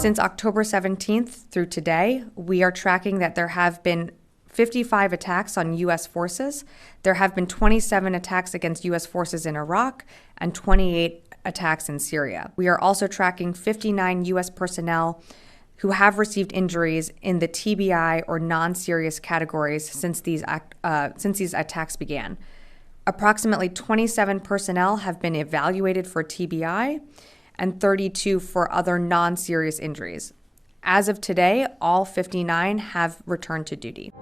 Since October 17th through today, we are tracking that there have been 55 attacks on U.S. forces. There have been 27 attacks against U.S. forces in Iraq and 28 attacks in Syria. We are also tracking 59 U.S. personnel who have received injuries in the TBI or non-serious categories since these attacks began. Approximately 27 personnel have been evaluated for TBI and 32 for other non-serious injuries. As of today, all 59 have returned to duty.